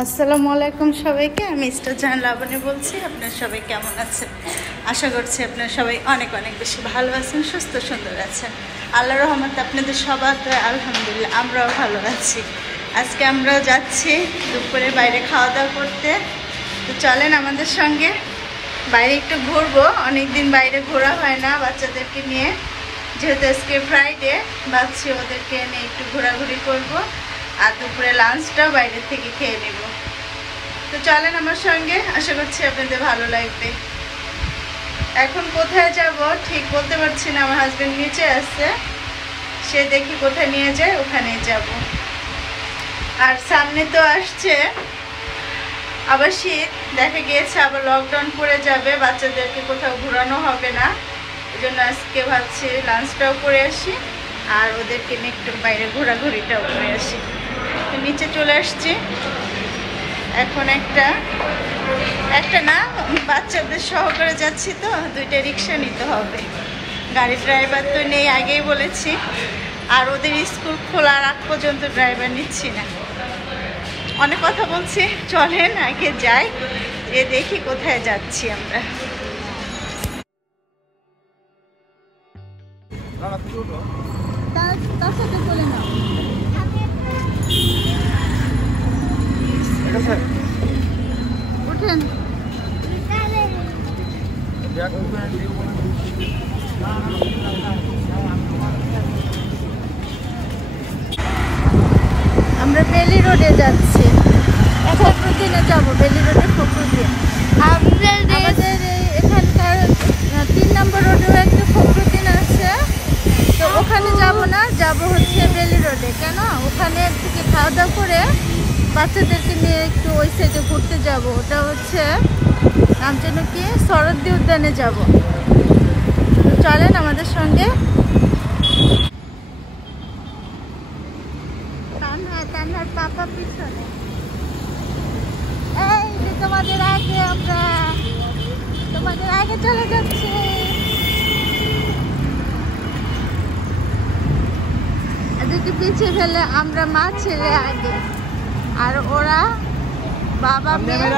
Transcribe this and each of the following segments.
আসসালামু আলাইকুম সবাইকে। আমি মিস্টার জাহান লাবণী বলছি। আপনারা সবাই কেমন আছেন? আশা করছি আপনারা সবাই অনেক অনেক বেশি ভালো আছেন, সুস্থ সুন্দর আছেন। আল্লাহর রহমতে আপনাদের সবার তো আলহামদুলিল্লাহ আমরাও ভালো আছি। আজকে আমরা যাচ্ছি দুপুরে বাইরে খাওয়া দাওয়া করতে। তো চলেন আমাদের সঙ্গে বাইরে একটু ঘুরবো। অনেকদিন বাইরে ঘোরা হয় না বাচ্চাদেরকে নিয়ে, যেহেতু আজকে ফ্রাইডে, ভাবছি ওদেরকে নিয়ে একটু ঘোরাঘুরি করবো আর দুপুরে লাঞ্চটাও বাইরে থেকে খেয়ে নেব। তো চলেন আমার সঙ্গে, আশা করছি আপনাদের ভালো লাগবে। এখন কোথায় যাব ঠিক বলতে পারছি না, আমার হাজবেন্ড নিচে আসছে, সে দেখি কোথায় নিয়ে যায় ওখানেই যাব। আর সামনে তো আসছে আবার শীত, দেখা গিয়েছে আবার লকডাউন পড়ে যাবে, বাচ্চাদেরকে কোথাও ঘোরানো হবে না। এই জন্য আজকে ভাবছি লাঞ্চটাও করে আসি আর ওদেরকে নিয়ে একটু বাইরে ঘোরাঘুরিটাও করে আসি। তো নিচে চলে আসছি। এখন একটা না, বাচ্চাদের সহকারে যাচ্ছি, তো দুইটা রিক্সা নিতে হবে। গাড়ির ড্রাইভার তো নেই, আগেই বলেছি। আর ওদের স্কুল খোলার আগ পর্যন্ত ড্রাইভার নিচ্ছি না। অনেক কথা বলছি, চলেন আগে যাই, যে দেখি কোথায় যাচ্ছি আমরা। উঠেন। আমরা বেলি রোডে যাচ্ছি, ফখরুদ্দিনে যাব। বেলি রোডে ফখরুদ্দিন আমাদের এখানকার 3 নম্বর রোডেও একটা ফখরুদ্দিন আছে। তো ওখানে যাব না, যাব হচ্ছে বেলি রোডে। কেন? ওখানে থেকে খাওয়া দাওয়া করে বাচ্চাদেরকে নিয়ে একটু ওই সাইডে ঘুরতে যাব। ওটা হচ্ছে নাম যেন কি, শরৎদি উদ্যানে যাব। চলেন আমাদের সঙ্গে। তানহার পাপা পিছনে, এই যে তোমাদের আগে চলে যাচ্ছে। এদেরকে পিছিয়ে ফেলে আমরা মা ছেলে আগে, আর ওরা বাবা মেয়ে।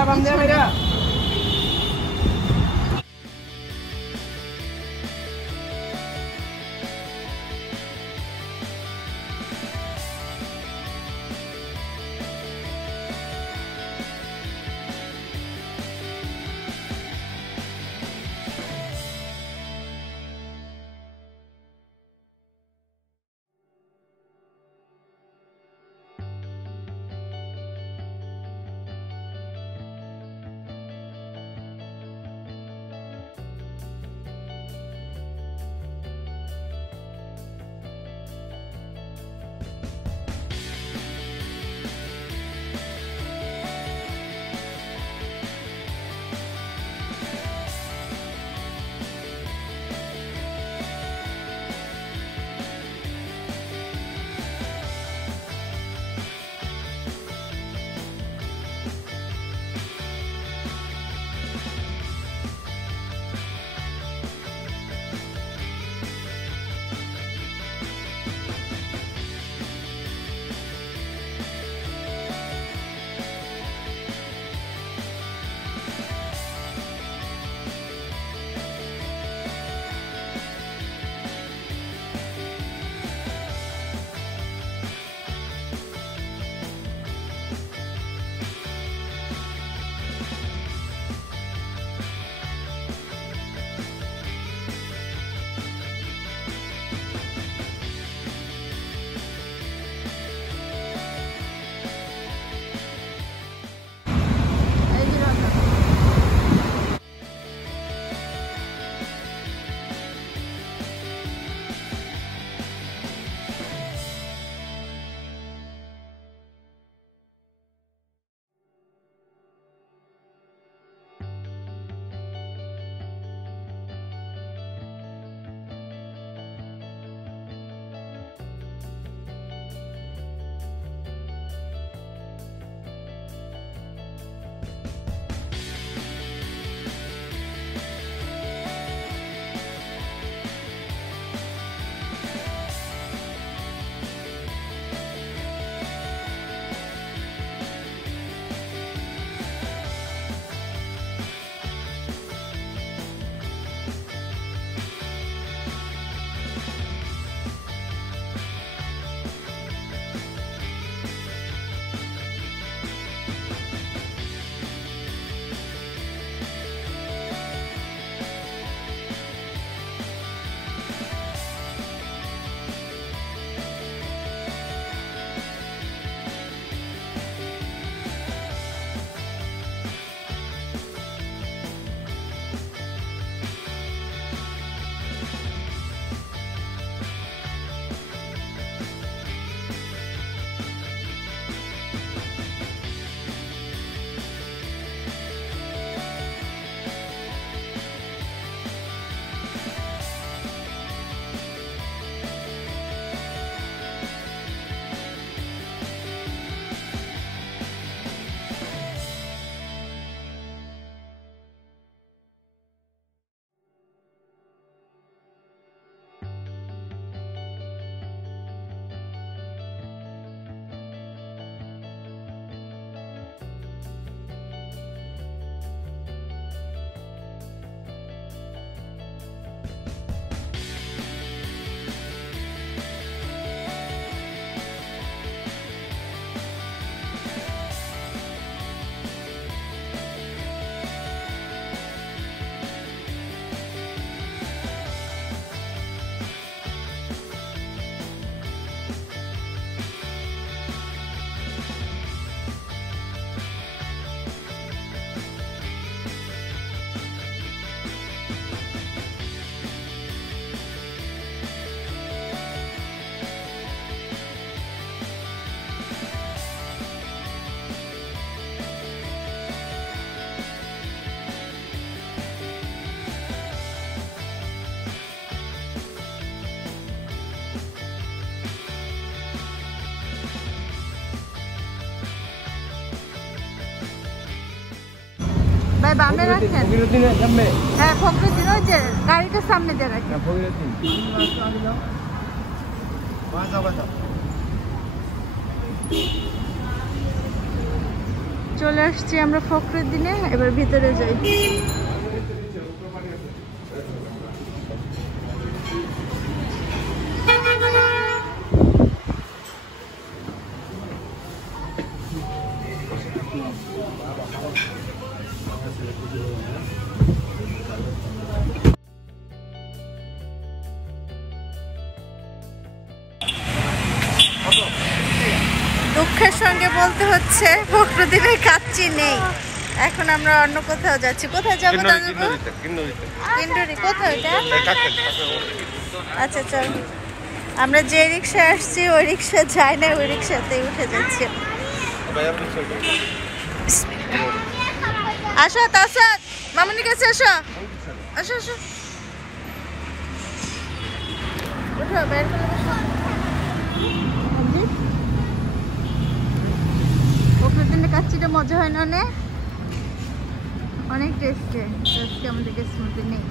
ভাই বামে রাখেন। হ্যাঁ ফখরুদ্দিন ওই যে গাড়িটা সামনে দিয়ে রাখেন। চলে আসছি আমরা ফখরুদ্দিনে, এবার ভিতরে যাই। দুঃখের সঙ্গে বলতে হচ্ছে ফখরুদ্দিনের কাচ্চি নেই। এখন আমরা অন্য কোথাও যাচ্ছি। কোথায় যাবো? কিন্ডুরি। কোথায়? আচ্ছা চল, আমরা যে রিক্সায় আসছি ওই রিক্সা যাই না, ওই রিক্সাতেই উঠে যাচ্ছি। আসো তাসাদ, মামুনির কাছে আসো। আসো আসো, উঠো বের করে বসো। ফখরুদ্দিনের কাচ্চিটা মজা হয় না? অনেক টেস্টি। আজকে আমাদের কিসমতে নেই।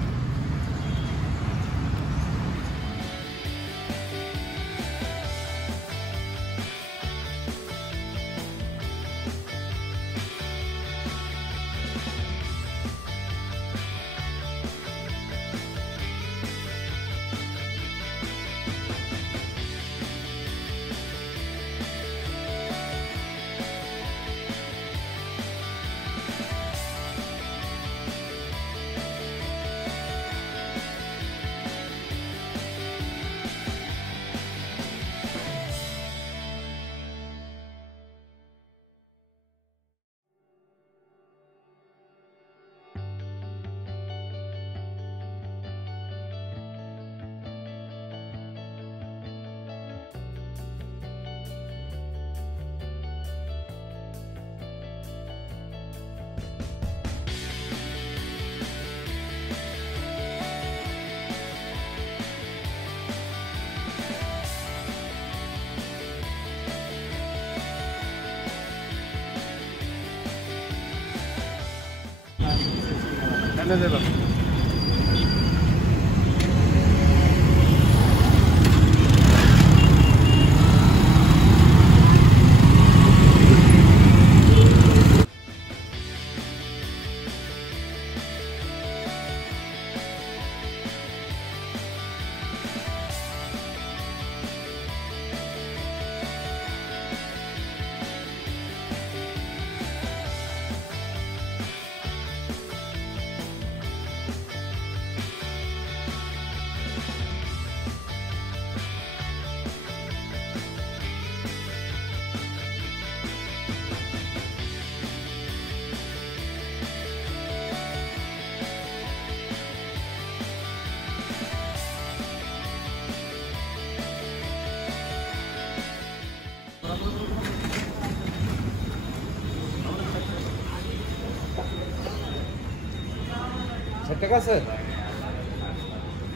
টাকা আছে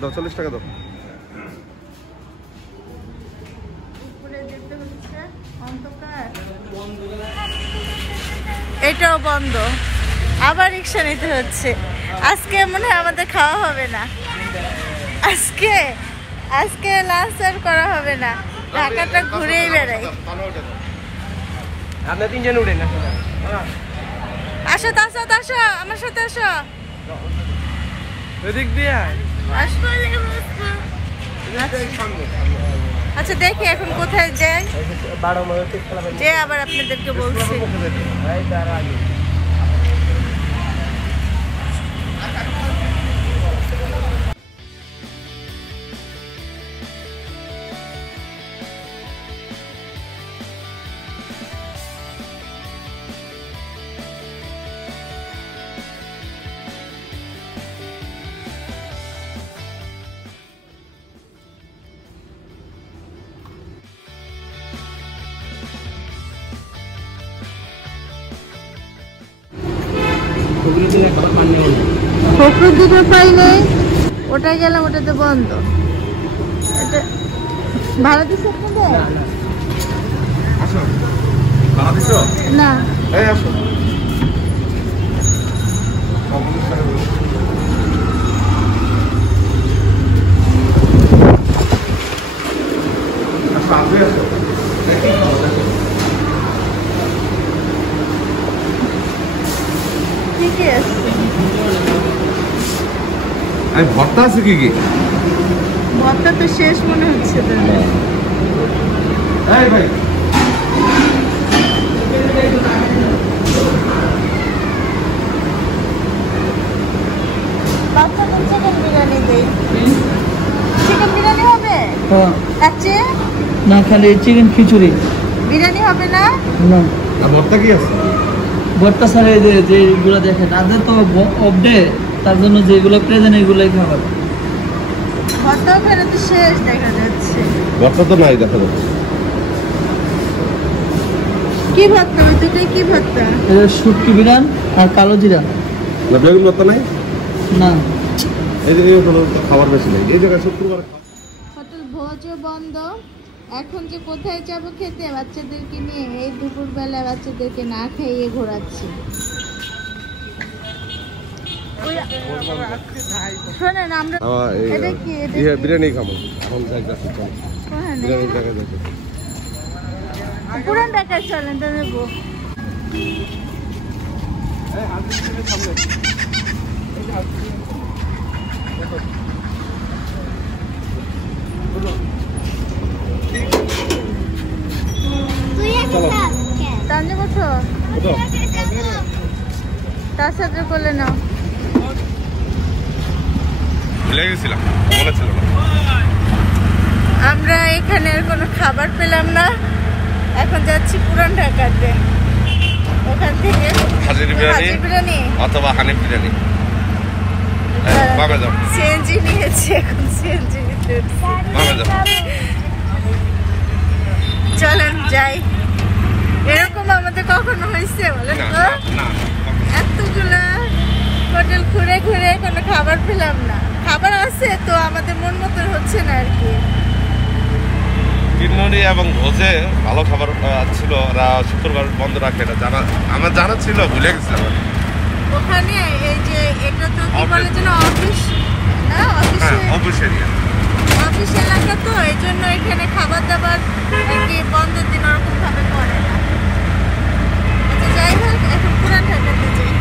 দাও, 40 টাকা দাও। এটাও বন্ধ, আবার রিক্সা নিতে হচ্ছে। আজকে মনে হয় আমাদের খাওয়া হবে না। আজকে লাঞ্চ আর করা হবে না, ঢাকাটা ঘুরেই বেড়াই। আপনি তিনজন উঠেন। আসো তাসাদ, আসো আমার সাথে আসো। এদিক দিয়ে আচ্ছা দেখি এখন কোথায় যাই, যে আবার আপনাদেরকে বলছি। ফখরুদ্দিনের পাই নেই, ওটাই গেলাম, ওটাতে বন্ধ। এটা ভাড়া দিচ্ছে না? কি আছে? আমি ভর্তা আছে কি কি? ভর্তা তো শেষ মনে হচ্ছে তাহলে। এই ভাই বাচ্চাদের চিকেন বিরিয়ানি দেই। চিকেন বিরিয়ানি হবে? হ্যাঁ আছে? না, খালি চিকেন খিচুড়ি। বিরিয়ানি হবে না? না, আর ভর্তা কি আছে? ভর্তা ছাড়া এই যেগুলো দেখেন তাদের তো অফ ডে, তার জন্য যেগুলো প্রেজেন্ট এগুলোই খাবার। ভর্তা ওখানে তো শেষ দেখা যাচ্ছে। ভর্তা তো নাই দেখা যাচ্ছে। কি ভর্তা? ওই দুটোই কি ভর্তা? শুটকি বিরান আর কালো জিরা। না বেগুন ভর্তা নাই? না, এই যে এই হোটেলে তো খাবার বেশি নেই। এই জায়গায় শুক্রবার হোটেল ভোজও বন্ধ। এখন যে কোথায় যাব খেতে, বাচ্চাদেরকে নিয়ে এই দুপুরবেলা বাচ্চাদেরকে না খাইয়ে ঘোরাচ্ছি। শোনেন আমরা এটা কি বিরিয়ানি খাবো এখন যাইতেছি। বিরিয়ানি জায়গায় যাইতেছি। পুরান ঢাকায় চলেন তো নেবো। তাহলে বছো তার সাথে করলে নাও। ভুলে গেছিলাম, মনে ছিল না। আমরা এখানে কোনো খাবার পেলাম না, এখন যাচ্ছি পুরান ঢাকাতে। ওখান থেকে হাজির বিরিয়ানি অথবা হানিফ বিরিয়ানি। সিএনজি নিয়েছি, এখন সিএনজি নিতে চলেন যাই। এরকম আমাদের কখনো হয়েছে বলেন তো? এতগুলা হোটেল ঘুরে ঘুরে কোনো খাবার পেলাম না। খাবার আছে তো আমাদের মন মতো হচ্ছে না আর কি। কিন্নরি এবং ভোজে ভালো খাবার ছিল, ওরা শুক্রবার বন্ধ রাখে। এটা জানা আমার জানা ছিল, ভুলে গেছিলাম। ওখানে এই যে এটা তো কি বলে যেন অফিস না? অফিস এরিয়া, অফিস এলাকা তো এই জন্য এখানে খাবার দাবার আর কি বন্ধের দিন ওরকম ভাবে করে না। আচ্ছা যাই হোক, এখন পুরান ঢাকাতে যাই।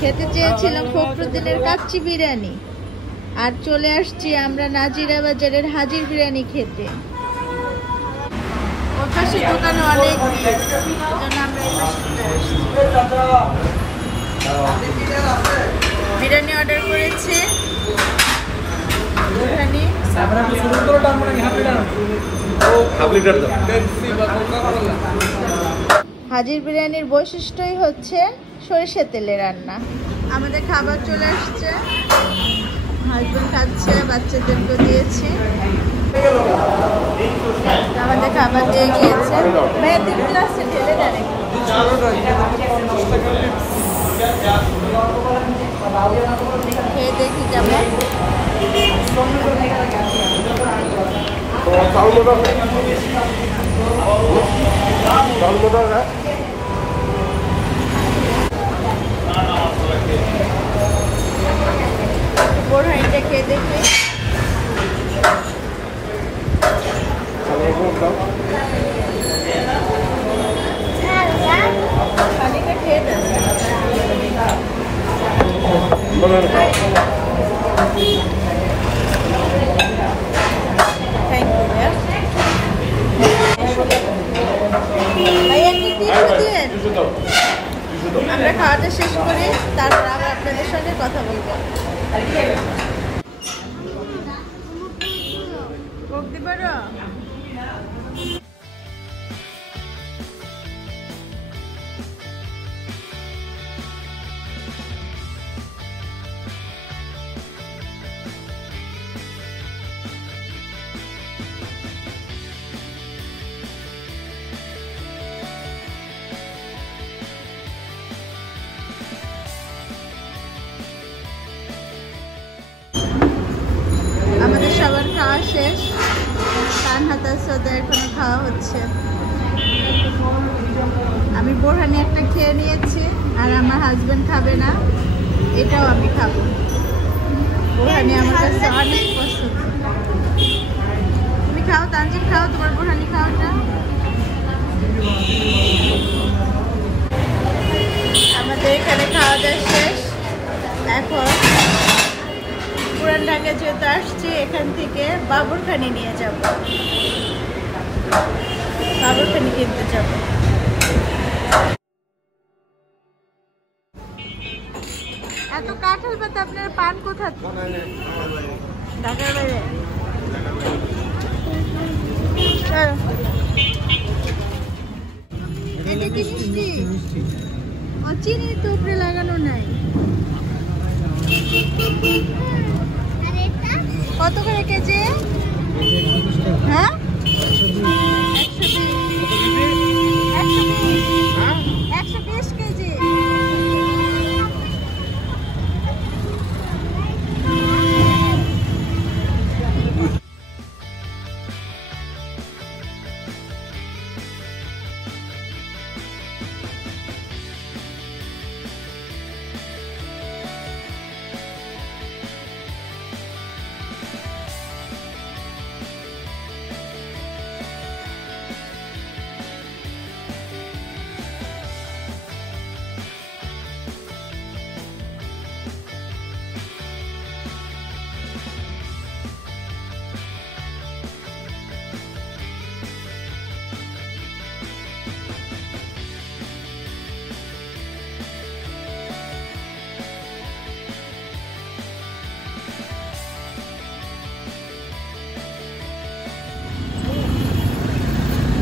খেতে চেয়েছিলাম ফখরুদ্দিনের কাচ্চি বিরিয়ানি, আর চলে আসছি আমরা নাজিরা বাজারের হাজির বিরিয়ানি খেতে। ওর পাশে দোকানে অনেক ভিড়, এজন্য আমরা এই পাশে আসছি। বিরিয়ানি অর্ডার করেছি। হাজির বিরিয়ানির বৈশিষ্ট্যই হচ্ছে সরিষার তেলে রান্না। আমাদের খাবার চলে আসছে, হাজবেন্ড খাচ্ছে, বাচ্চাদেরকে দিয়েছি। আমাদের খাবার দিয়ে গিয়েছে। ভাইয়া 3 গ্লাসে ঢেলে দেন। খেয়ে দেখি যেমন বোরহানিটা খেয়ে দেখি। পানিটা খেয়ে দেন। থ্যাংক ইউ ভাইয়া। কি 300 দিন? আমরা খাওয়াটা শেষ করি, তারপর আবার আপনাদের সঙ্গে কথা বলবো। বলতে পারো? আমাদের সবার খাওয়া শেষ, তানহাতার সাথে এখনো খাওয়া হচ্ছে। আমি বোরহানি একটা খেয়ে নিয়েছি, আর আমার হাজবেন্ড খাবে না, এটাও আমি খাবো। বোরহানি আমার কাছে অনেক পছন্দ। তুমি খাও, তানজিম খাও, তোমার বোরহানি খাওয়াটা। আমাদের এখানে খাওয়া দাওয়া শেষ। এখন পুরান ঢাকা যেহেতু আসছি, এখান থেকে বাবুরখানি নিয়ে যাব, বাবুরখানি কিনতে যাব। এত কাঁঠাল পাতা আপনার পান কোথা? ঢাকার বাইরে। এটা কি মিষ্টি? ও, চিনি তো উপরে লাগানো নাই। কত করে কেজি? হ্যাঁ, 120 কেজি।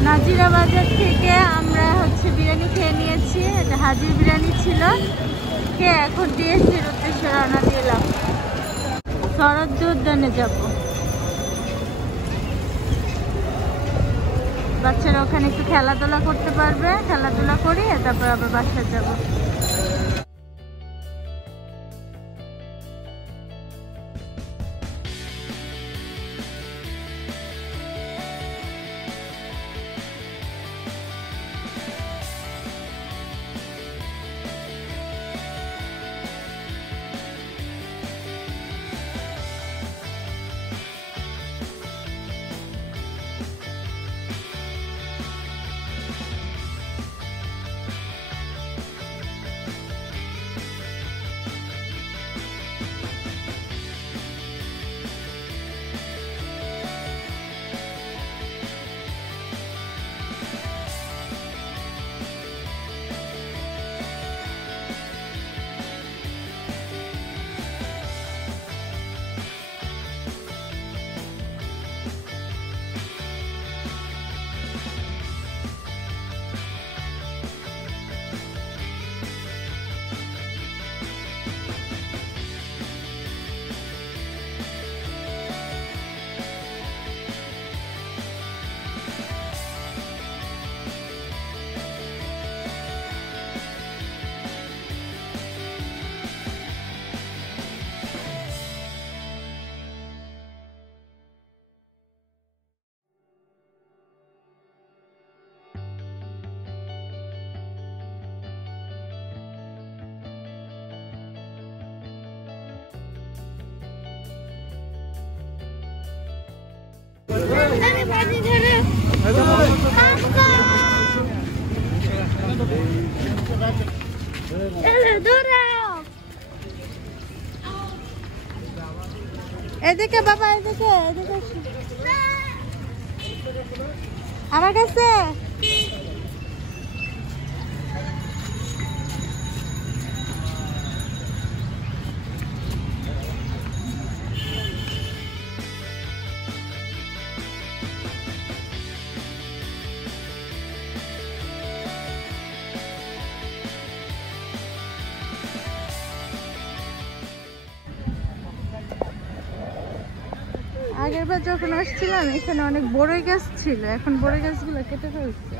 নাজিরা বাজার থেকে আমরা বিরিয়ানি খেয়ে নিয়েছি। এটা হাজির বিরিয়ানি ছিল, খেয়ে এখন ডিএসসির উদ্দেশ্যে রওনা দিলাম। শরৎ উদ্যানে যাব, বাচ্চারা ওখানে একটু খেলাধুলা করতে পারবে, খেলাধুলা করি তারপর আবার বাসায় যাব। এদিকে বাবা, এদিকে এদিকে আমার কাছে। আগের বার যখন আসছিলাম এখানে অনেক বড়ই গাছ ছিল, এখন বড়ই গাছগুলো কেটে ফেলছে।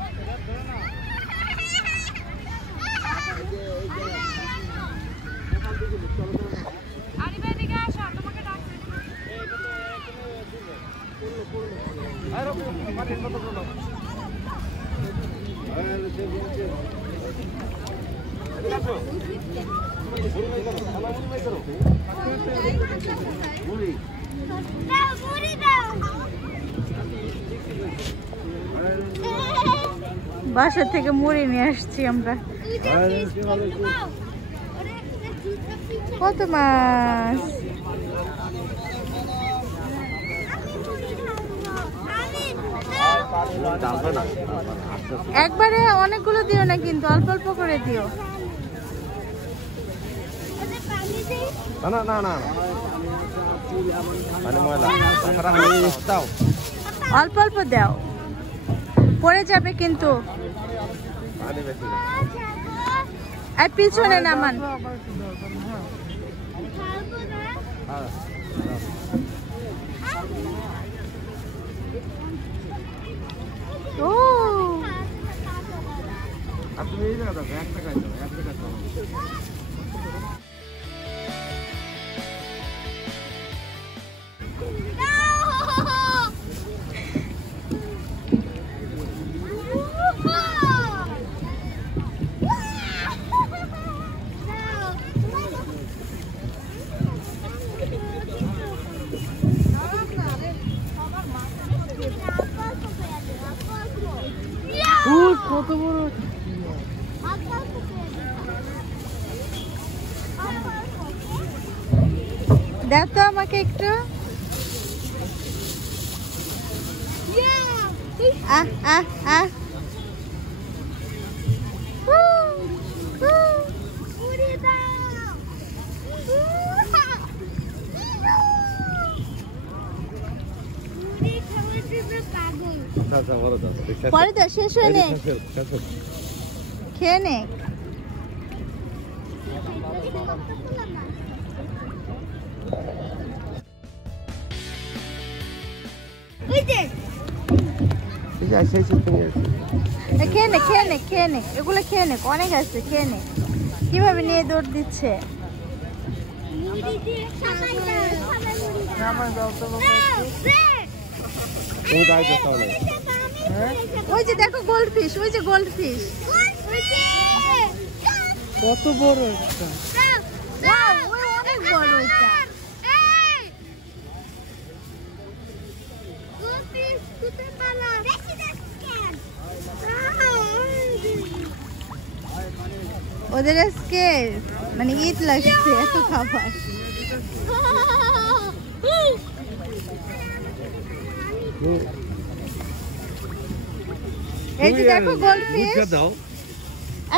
বাসা থেকে মুড়ি নিয়ে আসছি আমরা। কত মাছ! একবারে অনেকগুলো দিও না, কিন্তু অল্প অল্প করে দিও। না না না, অল্প অল্প দাও, পড়ে যাবে কিন্তু। আর পিছনে নামান। ও কত বড়! দাও তো আমাকে একটু। আহ আহ আহ পরে তো শেষ হয়ে নে, খেয়ে নে। খেয়ে নে খেয়ে নে খেয়ে নে, এগুলো খেয়ে নে, অনেক আছে, খেয়ে নে। কিভাবে নিয়ে দৌড় দিচ্ছে! ওই যে দেখো গোল্ড ফিশ, ওই যে গোল্ড ফিশ। কত বড় একটা! ওই অনেক বড় এটা। ওদের আজকে মানে ঈদ লাগছে, এত খাবার। এই যে দেখো গোল্ড ফিশ।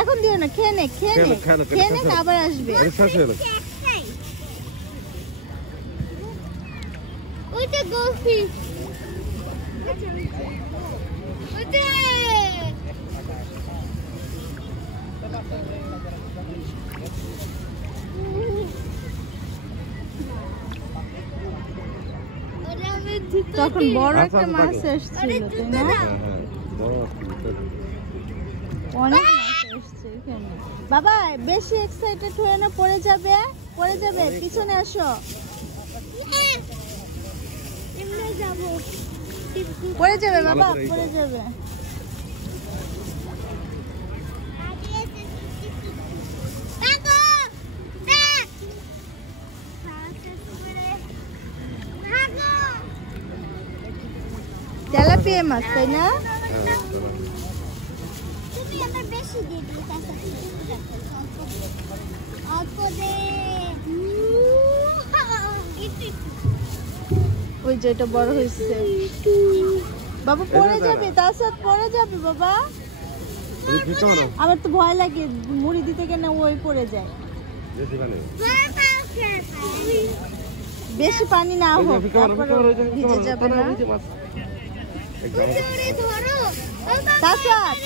এখন দিও না, খেয়ে নে খেয়ে নে খেয়ে নে, আবার আসবে। ওইটা গোল্ড ফিশ। তখন বড় একটা মাছ এসেছিল, তাই না? অনেক মাছ এসছে এখানে। বাবা বেশি এক্সাইটেড হয়ে না, পড়ে যাবে, পড়ে যাবে। পিছনে আসো, পড়ে যাবে বাবা, পড়ে যাবে। তেলাপিয়া মাছ, তাই না? ওই যে এটা বড় হয়েছে বাবা, পড়ে যাবে, তার সাথে পড়ে যাবে বাবা। আমার তো ভয় লাগে, মুড়ি দিতে কেন ওই পড়ে যায়। বেশি পানি না হোক, ভিজে যাবে না। তাসওয়াত,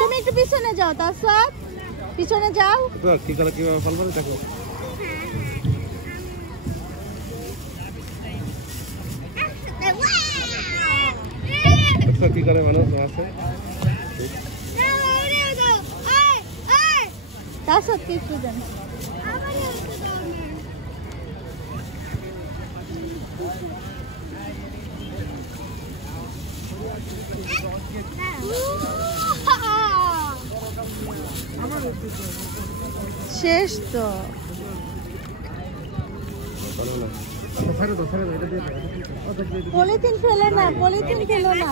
তুমি একটু পিছনে যাও, তাসওয়াত পিছনে যাও। কি করে কিভাবে ফল করে দেখো। দেখছো কি করে মানুষ আছে তার সত্যি সুজন শেষ তো পলিথিন ফেলে না পলিথিন ফেলো না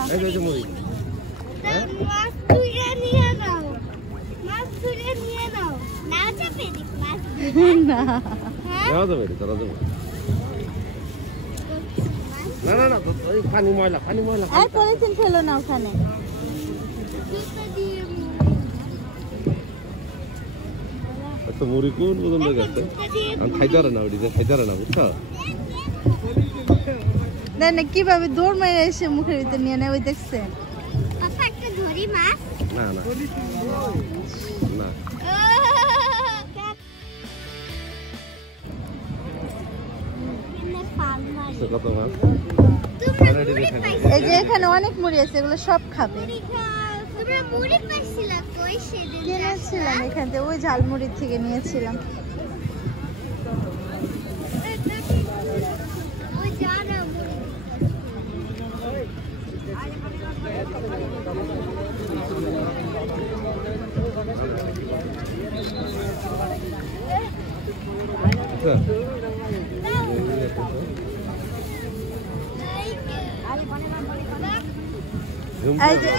পলিথিন ফেলো না ওখানে তো মুড়ি কোন পর্যন্ত গেছে আমি খাইতে পারে না ওইদিকে খাইতে পারে না বুঝছো না কিভাবে দৌড় মেরে এসে মুখের ভিতরে নিয়ে নেয় ওই দেখছেন না না না কত মাছ এই যে এখানে অনেক মুড়ি আছে এগুলো সব খাবে কিনেছিলাম এখান থেকে ওই ঝালমুড়ির থেকে নিয়েছিলাম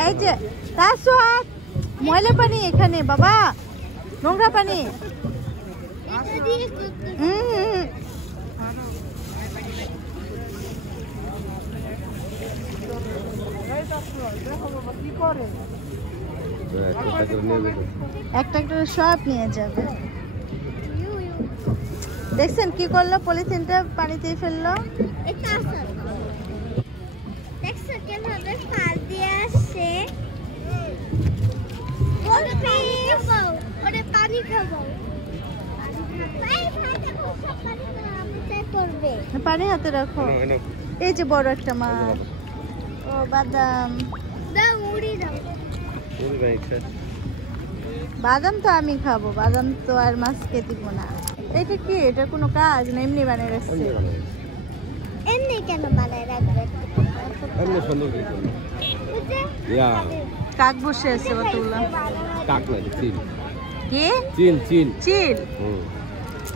এই যে তাসওয়াত ময়লা পানি এখানে বাবা নোংরা পানি একটা করে সব নিয়ে যাবে দেখছেন কি করলো পলিথিনটা পানিতে ফেললো পানি হাতে রাখো এই যে বড় একটা মাছ ও বাদাম বাদাম তো আমি খাবো বাদাম তো আর মাছকে দিব না এটা কি এটা কোনো কাজ না এমনি বানিয়ে রাখছে এমনি কেন বানায় রাখবে এমনি সুন্দর কি করবে ইয়া কাক বসে আছে কতগুলো কাক না চিল কি চিল চিল চিল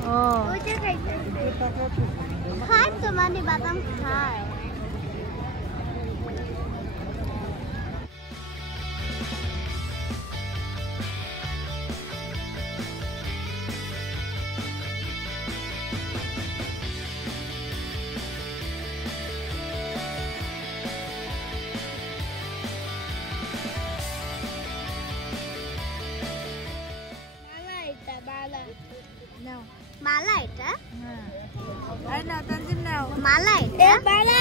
ও খায় তো মানে বাদাম খায় মালা এটা আরে না তানজিম নাও মালা এটা মালা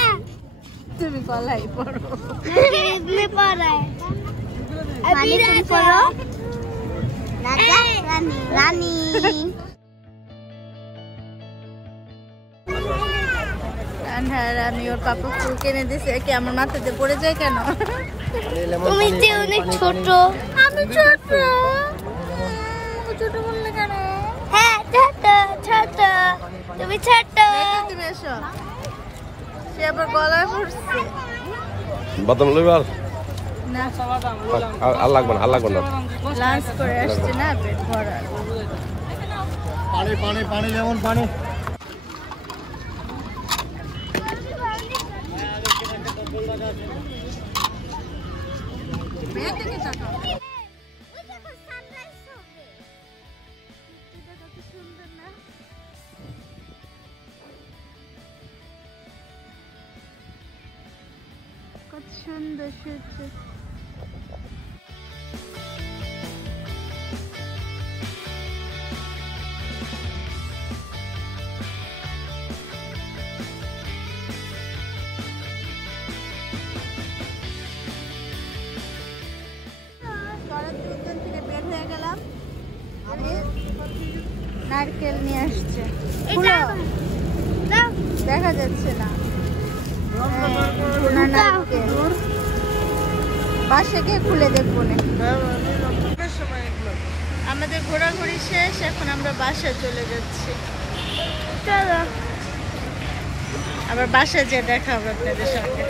তুমি কলাই পড়ো তুমি পড়ায় মানে তুমি পড়ো রাজা রানী রানী রানী ওর পাপা ফুল কিনে দিছে কি আমার মাথাতে পড়ে যায় কেন তুমি যে অনেক ছোট আমি ছোট ছোট বললে কেন হ্যাঁ ছোট ছোট তুমি ছোট তুমি এসো সে আবার গলায় পড়ছে বাদাম লইবার না আর লাগবে না আর লাগবে না লাঞ্চ করে আসছে না পেট ভরা পানি পানি পানি লেমন পানি কত সুন্দর সূর্য থেকে বের হয়ে গেলাম নারকেল নিয়ে আসছে দেখা যাচ্ছে না নারকেল বাসে গিয়ে খুলে দেখবো না। আমাদের ঘোরাঘুরি শেষ, এখন আমরা বাসায় চলে যাচ্ছি। চলো আবার বাসায় যেয়ে দেখা হবে আপনাদের সঙ্গে।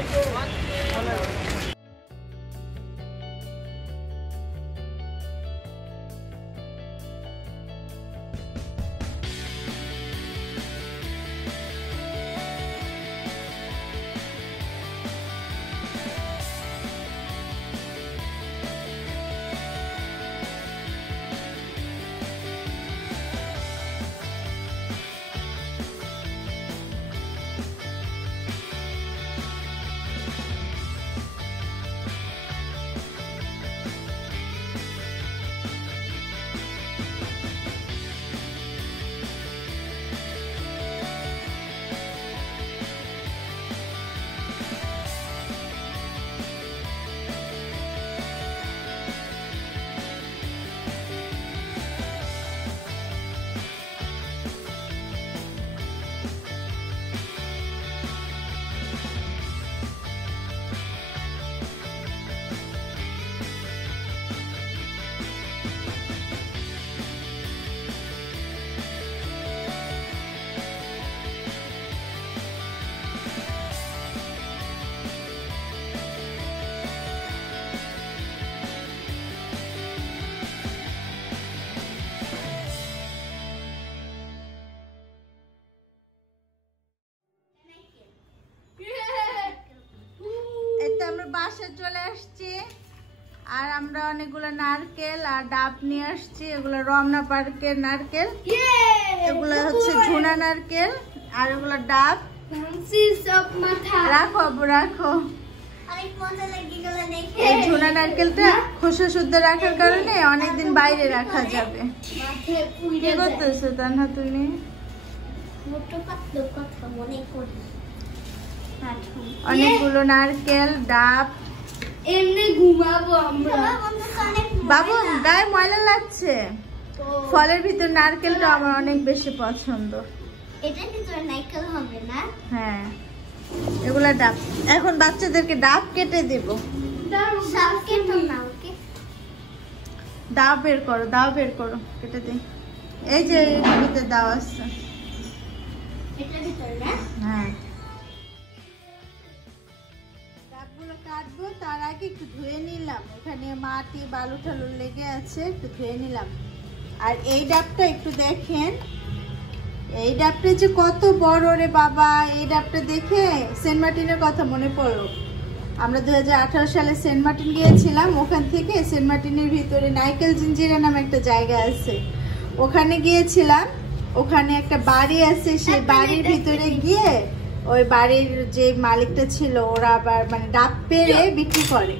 আমরা বাসায় চলে আসছি, আর আমরা অনেকগুলো নারকেল আর ডাব নিয়ে আসছি। এগুলো রমনা পার্কের নারকেল, এগুলো হচ্ছে ঝুনা নারকেল, আর এগুলো ডাব। রাখো রাখো। এই ঝুনা নারকেলটা খোসা শুদ্ধ রাখার কারণে অনেকদিন বাইরে রাখা যাবে। কি করতেছো তানহা তুমি? অনেকগুলো নারকেল ডাব। এমনি ঘুমাবো আমরা। বাবু গায়ে ময়লা লাগছে। ফলের ভিতর নারকেলটা আমার অনেক বেশি পছন্দ। এটা ভিতরে নারকেল হবে না? হ্যাঁ, এগুলা ডাব। এখন বাচ্চাদেরকে ডাব কেটে দেব। সব কেটে নাও। ডাব বের করো, ডাব বের করো, কেটে দে। এই যে এর ভিতরে দাও আছে। এটা ভিতরে না? হ্যাঁ, ডাবগুলো কাটবো তার আগে একটু ধুয়ে নিলাম। এখানে মাটি বালু টালু লেগে আছে, একটু ধুয়ে নিলাম। আর এই ডাবটা একটু দেখেন, এই ডাবটা যে কত বড় রে বাবা। এই ডাবটা দেখে সেন্ট মার্টিনের কথা মনে পড়লো। আমরা 2018 সালে সেন্ট মার্টিন গিয়েছিলাম। ওখান থেকে সেন্ট মার্টিনের ভিতরে নাইকেল জিঞ্জিরা নামে একটা জায়গা আছে, ওখানে গিয়েছিলাম। ওখানে একটা বাড়ি আছে, সেই বাড়ির ভিতরে গিয়ে ওই বাড়ির যে মালিকটা ছিল, ওরা আবার মানে ডাব পেড়ে বিক্রি করে।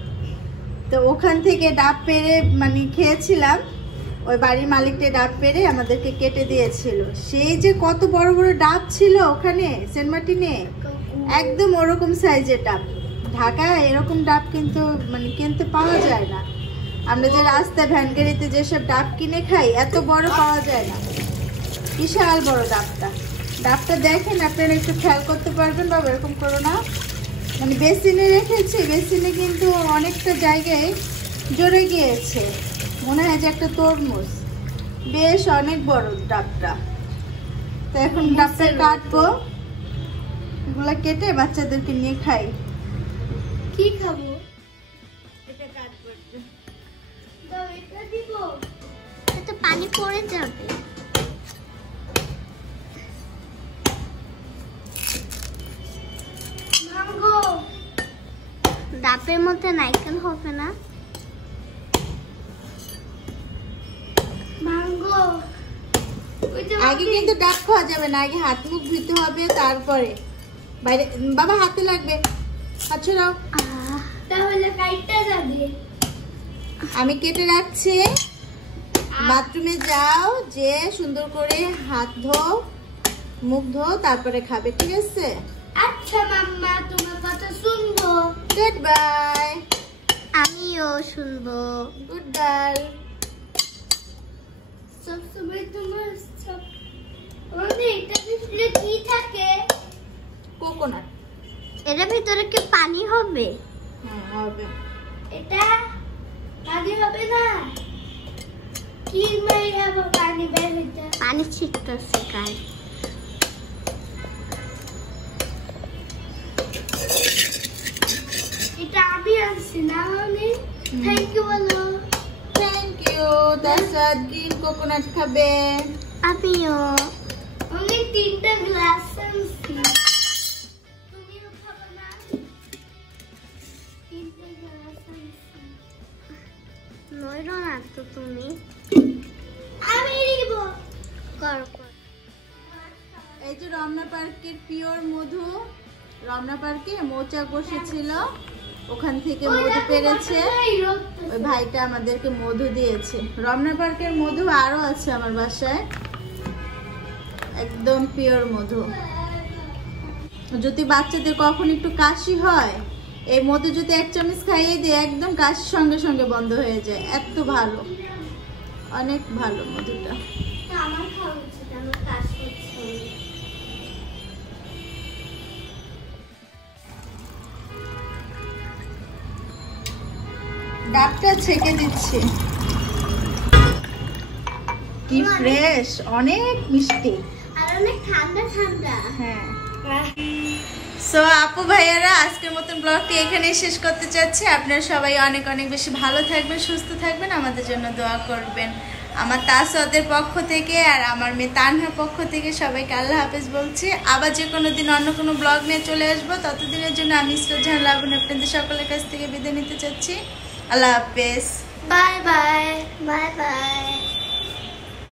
তো ওখান থেকে ডাব পেড়ে মানে খেয়েছিলাম। ওই বাড়ির মালিকটা ডাব পেড়ে আমাদেরকে কেটে দিয়েছিল। সেই যে কত বড় বড় ডাব ছিল ওখানে সেন্ট মার্টিনে, একদম ওরকম সাইজের ডাব। ঢাকায় এরকম ডাব কিন্তু মানে কিনতে পাওয়া যায় না। আমরা যে রাস্তায় ভ্যান গাড়িতে যেসব ডাব কিনে খাই, এত বড় পাওয়া যায় না। বিশাল বড় ডাবটা। ডাবটা দেখেন, আপনারা একটু খেয়াল করতে পারবেন। বাবা এরকম করো না। মানে বেসিনে রেখেছি, বেসিনে কিন্তু অনেকটা জায়গায় জড়ে গিয়েছে, মনে হয় যে একটা তরমুজ। বেশ অনেক বড় ডাবটা। তো এখন ডাবটা কাটবো, এগুলা কেটে বাচ্চাদেরকে নিয়ে খাই। কি খাবো? এটা কাটবো একটু। দাও, এটা দিব। এটা পানি পড়ে যাবে। ম্যাঙ্গো। ডাবের মধ্যে নারকেল হবে না? ম্যাঙ্গো। আগে কিন্তু ডাব খাওয়া যাবে না, আগে হাত মুখ ধুতে হবে, তারপরে বাইরে। বাবা হাতে লাগবে, আচ্ছা নাও। তাহলে কাইটটা যাবে। আমি কেটে রাখছি। বাথরুমে যাও, যে সুন্দর করে হাত ধো, মুখ ধো, তারপরে খাবে, ঠিক আছে? আচ্ছা মাম্মা, তোমার কথা শুনবো। Good bye. আমিও শুনবো। Good girl. সবসময় তোমার সব। এটা ভিতরে কি থাকে? কোকোনাট। এর ভিতরে কি পানি হবে? হ্যাঁ হবে। এটা পানি হবে না কি মাইরা পানি বের হইছে পানি ছিটতেছে গাইস এটা আমি আনছি না মানে থ্যাংক ইউ বলো থ্যাংক ইউ। তাসাদ গ্রিন কোকোনাট খাবে। আমিও আমি 3টা গ্লাস আনছি তুমিও খাবে না 3টা গ্লাস আনছি নয়রো না তো তুমি আমি নিব কর এই যে রমনা পার্কের পিওর মধু, রমনা পার্কে মৌচাক বসেছিল, ওখান থেকে মধু পেরেছে ওই ভাইটা আমাদেরকে মধু দিয়েছে। রমনা পার্কের মধু আরো আছে আমার বাসায়, একদম পিওর মধু। যদি বাচ্চাদের কখন একটু কাশি হয় এই মধু যদি 1 চামচ খাইয়ে দিয়ে একদম কাশি সঙ্গে সঙ্গে বন্ধ হয়ে যায়, এত ভালো, অনেক ভালো মধুটা। আমার খাওয়া উচিত আমার কাজ করছে ডাবটা ছেঁকে দিচ্ছি, কি ফ্রেশ, অনেক মিষ্টি আর অনেক ঠান্ডা ঠান্ডা হ্যাঁ। সো আপু ভাইয়ারা আজকের মতন ব্লগটি এখানেই শেষ করতে চাচ্ছি। আপনারা সবাই অনেক অনেক বেশি ভালো থাকবেন, সুস্থ থাকবেন, আমাদের জন্য দোয়া করবেন। আমার তাসাদের পক্ষ থেকে আর আমার মেয়ে তানহার পক্ষ থেকে সবাইকে আল্লাহ হাফেজ বলছি। আবার যে কোনো দিন অন্য কোনো ব্লগ নিয়ে চলে আসবো, ততদিনের জন্য আমি ইসরাত জাহান লাবণী আপনাদের সকলের কাছ থেকে বিদায় নিতে চাচ্ছি। আল্লাহ হাফেজ, বাই বাই বাই বাই।